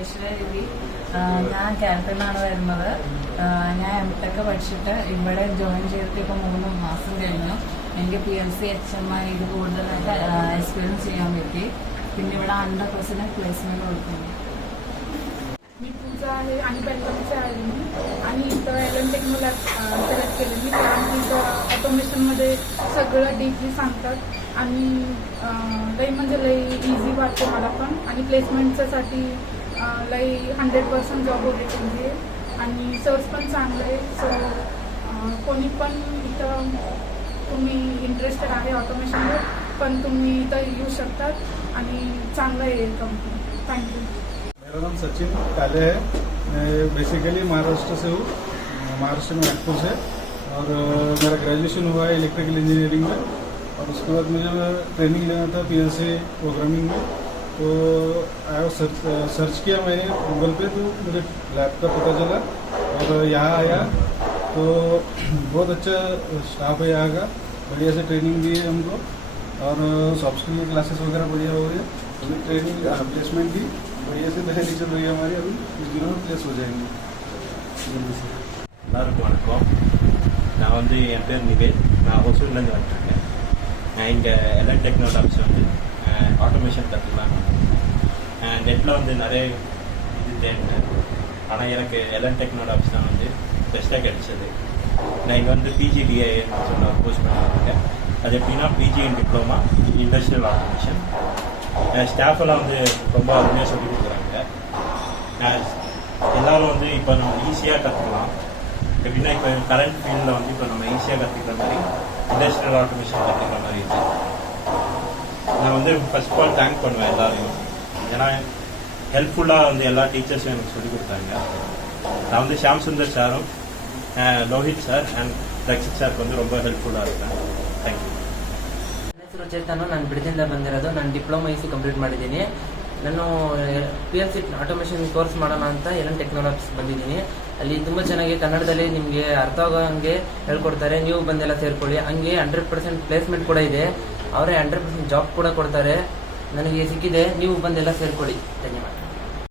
ഐശ്വര്യ. ഞാൻ കാനഡയിലാണ് വരുന്നത്. ഞാൻ M.Tech പഠിച്ചിട്ട് ഇവിടെ ജോയിൻ ചെയ്തിട്ട് ഇപ്പോൾ 3 മാസം കഴിഞ്ഞു. എനിക്ക് PLC HMI ഇത് കൂടുതലായിട്ട് എക്സ്പീരിയൻസ് ചെയ്യാൻ पटी. പിന്നെ ഇവിടെ 100% प्लेसमेंट കൊടുക്കുന്നു. मी पूजा आहे आणि बेंगलोरचे आहे मी आणि इथं एलन टेक्नोलॅब सिलेक्ट केलेली कारण इथं ऑटोमेशनमध्ये सगळं डीपली सांगतात आणि लई म्हणजे लई इझी वाटते मला पण आणि प्लेसमेंटच्यासाठी लई 100% जॉब ऑपॉर्च्युनिटी आहे आणि सर्च पण चांगलं आहे. सो कोणी पण इथं तुम्ही इंटरेस्टेड आहे ऑटोमेशनवर पण तुम्ही इथं येऊ शकतात आणि चांगलं आहे कंपनी. थँक्यू. मेरा नाम सचिन काले है. मैं बेसिकली महाराष्ट्र से हूँ, महाराष्ट्र में नागपुर से. और मेरा ग्रेजुएशन हुआ है इलेक्ट्रिकल इंजीनियरिंग में और उसके बाद मुझे ट्रेनिंग लेना था PLC प्रोग्रामिंग में. तो आया सर्च किया मैंने गूगल पे तो मुझे लैब का पता चला और यहाँ आया तो बहुत अच्छा स्टाफ है यहाँ का. बढ़िया से ट्रेनिंग दी है हमको और सॉफ्ट स्किल क्लासेस वगैरह बढ़िया हो रही है. अभी ट्रेनिंग प्लेसमेंट भी बढ़िया से तैयारी चल रही है हमारी. अभी कुछ दिनों में प्लेस हो जाएंगे. எல்லாருக்கும் வணக்கம். நான் வந்து என் பேர் நிவேல். நான் ஒசூர்லேருந்து வந்துருக்கேன். நான் இங்கே எலன் டெக்னாலஜி வந்து ஆட்டோமேஷன் கற்றுக்கலாம். நெட்டில் வந்து நிறைய இது தேடினேன். ஆனால் எனக்கு எலன் டெக்னாலஜி தான் வந்து பெஸ்ட்டாக கிடைச்சது. நான் இங்கே வந்து PGDIன்னு சொல்ல ஒரு கோர்ஸ் பண்ணியிருக்கேன். அது எப்படின்னா PG இன் டிப்ளமா இண்டஸ்ட்ரியல் ஆட்டோமேஷன். ஸ்டாஃபெல்லாம் வந்து ரொம்ப அருமையாக சொல்லி கொடுக்குறாங்க. எல்லோரும் வந்து இப்போ நம்ம ஈஸியாக கற்றுக்கலாம். எப்படின்னா இப்போ கரண்ட் ஃபீல்டில் வந்து இப்போ நம்ம ஈஸியாக கற்றுக்கிற மாதிரி இண்டஸ்ட்ரியல் ஆட்டோமேஷன் கற்றுக்கிற மாதிரி இருக்குது. நான் வந்து ஃபர்ஸ்ட் ஆஃப் ஆல் தேங்க் பண்ணுவேன் எல்லாரையும். ஏன்னா ஹெல்ப்ஃபுல்லாக வந்து எல்லா டீச்சர்ஸும் எனக்கு சொல்லிக் கொடுத்தாங்க. நான் வந்து ஷாம் சுந்தர் சாரும் லோஹித் சார் அண்ட் ரக்ஷித் சாருக்கு வந்து ரொம்ப ஹெல்ப்ஃபுல்லாக இருக்கேன். Thank you. ನನ್ನ ಹೆಸರು ಚೇತನು. ನಾನು ಬಿಡದಿಂದ ಬಂದಿರೋದು. ನಾನು ಡಿಪ್ಲೊಮಾ IC ಕಂಪ್ಲೀಟ್ ಮಾಡಿದ್ದೀನಿ. ನಾನು PLC ಆಟೋಮೇಷನ್ ಕೋರ್ಸ್ ಮಾಡೋಣ ಅಂತ ಎಲನ್ ಟೆಕ್ನಾಲಜಿ ಬಂದಿದ್ದೀನಿ. ಅಲ್ಲಿ ತುಂಬ ಚೆನ್ನಾಗಿ ಕನ್ನಡದಲ್ಲಿ ನಿಮಗೆ ಅರ್ಥ ಆಗೋ ಹಂಗೆ ಹೇಳ್ಕೊಡ್ತಾರೆ. ನೀವು ಬಂದೆಲ್ಲ ಸೇರ್ಕೊಳ್ಳಿ. ಹಂಗೆ 100% ಪ್ಲೇಸ್ಮೆಂಟ್ ಕೂಡ ಇದೆ. ಅವರೇ 100% ಜಾಬ್ ಕೂಡ ಕೊಡ್ತಾರೆ. ನನಗೆ ಸಿಕ್ಕಿದೆ. ನೀವು ಬಂದೆಲ್ಲ ಸೇರ್ಕೊಳ್ಳಿ. ಧನ್ಯವಾದ.